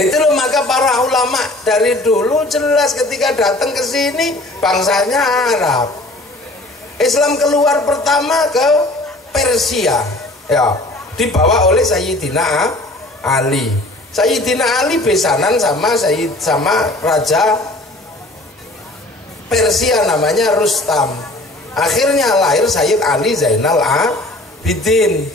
Nah itu loh, maka para ulama dari dulu jelas ketika datang ke sini bangsanya Arab. Islam keluar pertama ke Persia, ya, dibawa oleh Sayyidina Ali. Sayyidina Ali besanan sama raja Persia namanya Rustam. Akhirnya lahir Sayyid Ali Zainal Abidin.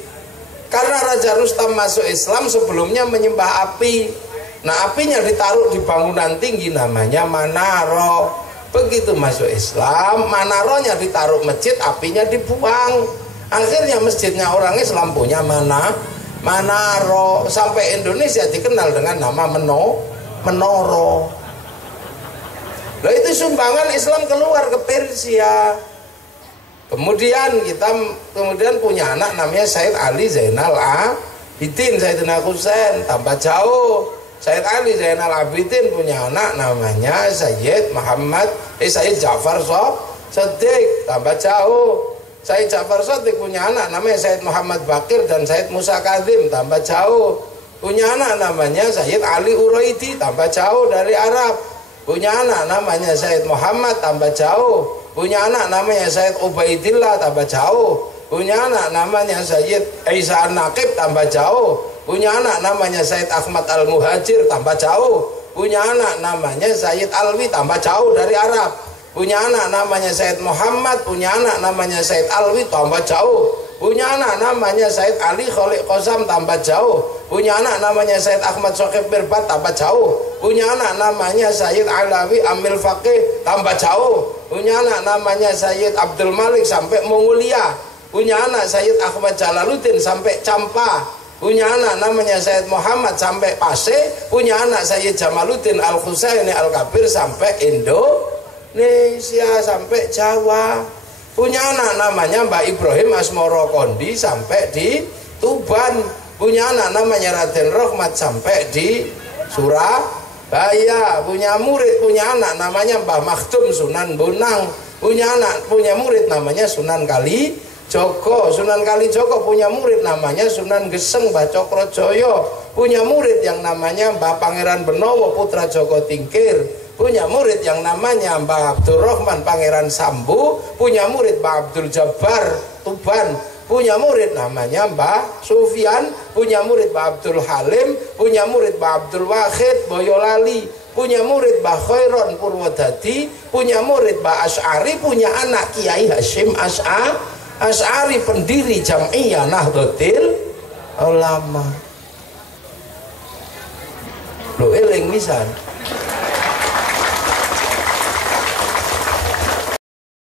Karena Raja Rustam masuk Islam sebelumnya menyembah api. Nah apinya ditaruh di bangunan tinggi namanya Manaro. Begitu masuk Islam, Manaronya ditaruh masjid, apinya dibuang. Akhirnya masjidnya orang Islam punya Manaro. Sampai Indonesia dikenal dengan nama Menoro. Nah itu sumbangan Islam keluar ke Persia. Kemudian kita punya anak namanya Sayyid Ali Zainal Abidin, Sayyidina Husain, tambah jauh. Sayyid Ali Zainal Abidin punya anak namanya Sayyid Ja'far Shadiq, tambah jauh. Sayyid Ja'far Shadiq punya anak namanya Sayyid Muhammad Bakir dan Sayyid Musa Kadzim, tambah jauh. Punya anak namanya Sayyid Ali Uraidi, tambah jauh dari Arab. Punya anak namanya Sayyid Muhammad, tambah jauh. Punya anak namanya Sayyid Ubaidillah, tambah jauh. Punya anak namanya Sayyid Isa An-Naqib, tambah jauh. Punya anak namanya Sayyid Ahmad Al-Muhajir, tambah jauh. Punya anak namanya Sayyid Alwi, tambah jauh dari Arab. Punya anak namanya Sayyid Muhammad, punya anak namanya Sayyid Alwi, tambah jauh. Punya anak namanya Sayyid Ali Khaliq Qasam, tambah jauh. Punya anak namanya Sayyid Ahmad Shokib Mirbat, tambah jauh. Punya anak namanya Sayyid Alawi Amil Faqih, tambah jauh. Punya anak namanya Sayyid Abdul Malik sampai Mongolia. Punya anak Sayyid Ahmad Jalaluddin sampai Campa. Punya anak namanya Sayyid Muhammad sampai Pasir. Punya anak Sayyid Jamaluddin Al-Husaini Al-Kabir sampai Indonesia, sampai Jawa. Punya anak namanya Mbak Ibrahim Asmoro Kondi sampai di Tuban. Punya anak namanya Raden Rohmat sampai di Surabaya. Punya anak namanya Mbah Makhdum Sunan Bonang. Punya murid namanya Sunan Kalijogo. Sunan Kalijogo punya murid namanya Sunan Geseng Mbah Cokrojoyo. Punya murid yang namanya Mbah Pangeran Benowo Putra Joko Tingkir. Punya murid yang namanya Mbah Abdul Rahman Pangeran Sambu. Punya murid Mbah Abdul Jabbar Tuban. Punya murid namanya Mbah Sufyan. Punya murid Mbah Abdul Halim. Punya murid Mbah Abdul Wahid Boyolali. Punya murid Mbah Khairon Purwodadi. Punya murid Mbah Asy'ari. Punya anak Kiai Hashim Asy'ari, pendiri Jam'iyah Nahdlatul Ulama. Lo eling pisan.